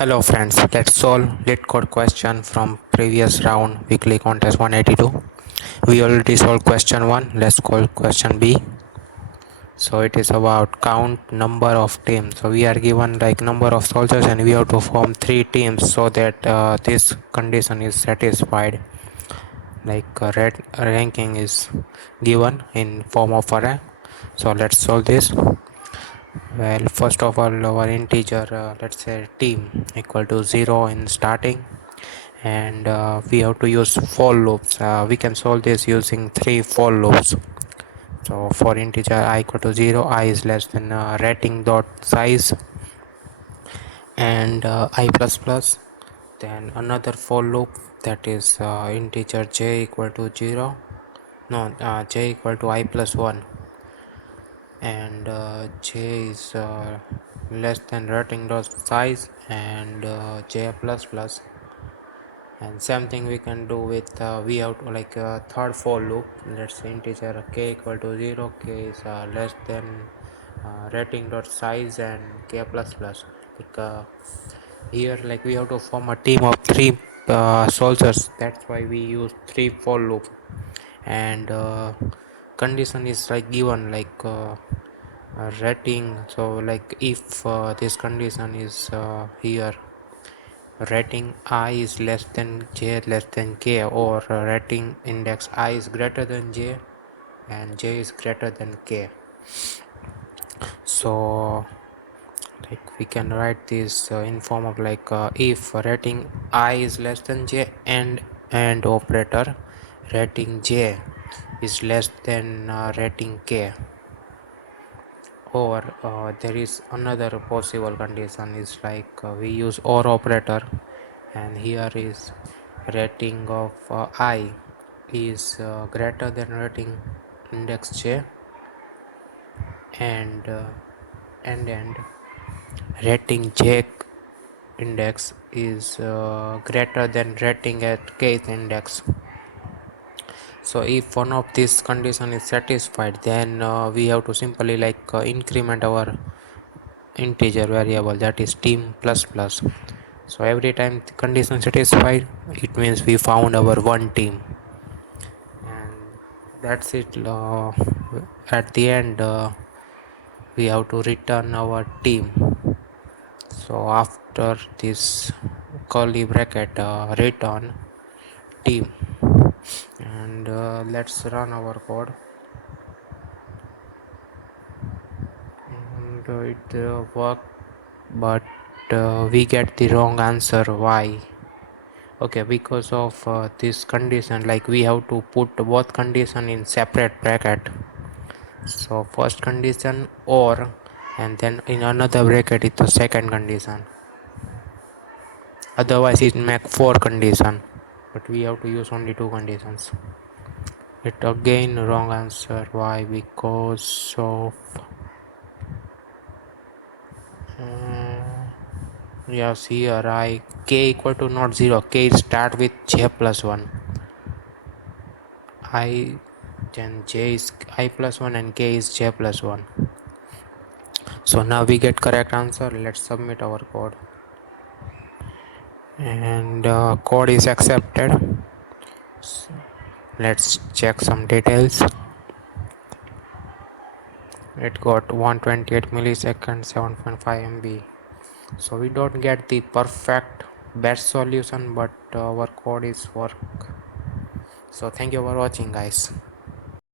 Hello friends, let's solve Leetcode question from previous round weekly contest 182. We already solved question 1, let's call question B. So it is about count number of teams. So we are given like number of soldiers and we have to form 3 teams so that this condition is satisfied. Like red ranking is given in form of array. So let's solve this. Well, first of all, our integer, let's say team equal to 0 in starting, and we have to use for loops. We can solve this using 3 for loops. So for integer I equal to 0, I is less than rating dot size and I plus plus. Then another for loop, that is integer j equal to 0, no, j equal to I plus 1, and j is less than rating dot size and j plus plus. And same thing we can do with we have to like third for loop. Let's say integer k equal to 0, k is less than rating dot size and k plus plus. Like here like we have to form a team of 3 soldiers, that's why we use 3 for loop. And condition is like given like rating. So like if this condition is here, rating I is less than j less than k, or rating index I is greater than j and j is greater than k. So like we can write this in form of like if rating I is less than j and operator, rating j is less than rating k, or there is another possible condition is like we use or operator, and here is rating of I is greater than rating index j and and rating j index is greater than rating at kth index. So if one of these condition is satisfied, then we have to simply like increment our integer variable, that is team plus plus. So every time the condition satisfied, it means we found our one team, and that's it. At the end we have to return our team. So after this curly bracket, return team, and let's run our code, and it worked, but we get the wrong answer. Why? Okay, because of this condition, like we have to put both condition in separate bracket. So first condition or, and then in another bracket is the second condition, otherwise it make 4 condition, but we have to use only 2 conditions. It again wrong answer. Why? Because of yes, here I k equal to not 0, k start with j plus 1, I then j is I plus 1 and k is j plus 1. So now we get correct answer. Let's submit our code, and code is accepted. So let's check some details. It got 128 milliseconds, 7.5 MB. So we don't get the perfect best solution, but our code is work. So thank you for watching, guys.